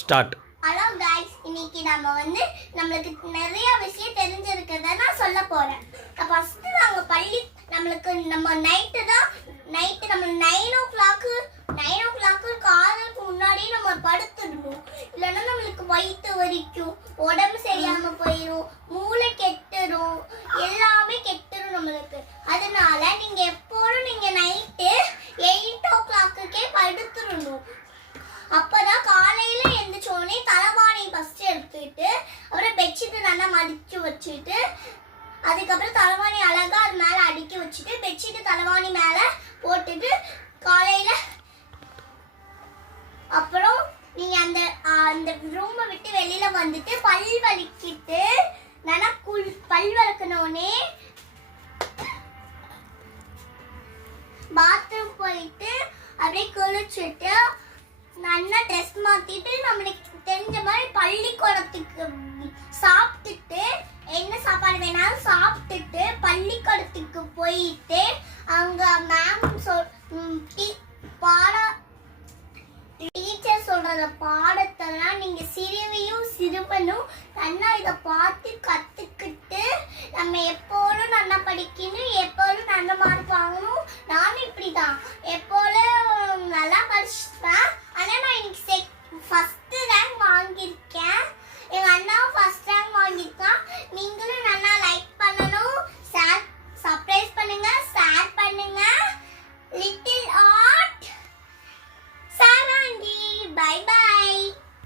Start. Hello guys, இன்னைக்கு நம்ம நம்மளுக்கு நிறைய விஷயம் தெரிஞ்சிருக்கிறத நான் சொல்ல போறேன். ஃபர்ஸ்ட் நம்ம நைட்டு நம்ம 9 o'clock காலைக்கு முன்னாடி நம்ம படுத்துடணும். இல்லைன்னா நம்மளுக்கு வயிற்று வலிக்கும், உடம்பு சரியாம போயிடும், மூளை கெட்டுரும், எல்லாமே கெட்டுரும் நம்மளுக்கு. அதனால நீங்க நைட்டு 8 o'clockக்கே படுத்துடணும். அப்பதான் காலையில எந்திரிச்சோடனே தலைவாணி ஃபர்ஸ்ட் எடுத்துட்டு அப்புறம் பெட்ஷீட் நல்லா மடிச்சு வச்சுட்டு அதுக்கப்புறம் தலைவாணி அழகா அது மேல அடுக்கி வச்சுட்டு பெட்ஷீட் தலைவாணி மேல போட்டுட்டு காலையில அப்புறம் நீங்க அந்த ரூமை விட்டு வெளியில வந்துட்டு பல் வலிக்கிட்டு நல்லா பல் வளர்க்கணுன்னே பாத்ரூம் போயிட்டு அப்படியே குளிச்சுட்டு நல்லா ட்ரெஸ் மாத்திட்டு நம்மளுக்கு தெரிஞ்ச மாதிரி பள்ளிக்கூடத்துக்கு சாப்பிட்டுட்டு என்ன சாப்பாடு வேணாலும் சாப்பிட்டுட்டு பள்ளிக்கூடத்துக்கு போயிட்டு அங்க டீச்சர் சொல்ற பாடத்தெல்லாம் நீங்க சிறுவனும் நல்லா இதை பார்த்து கத்துக்கிட்டு நம்ம எப்போதும் நல்லா படிக்கணும்.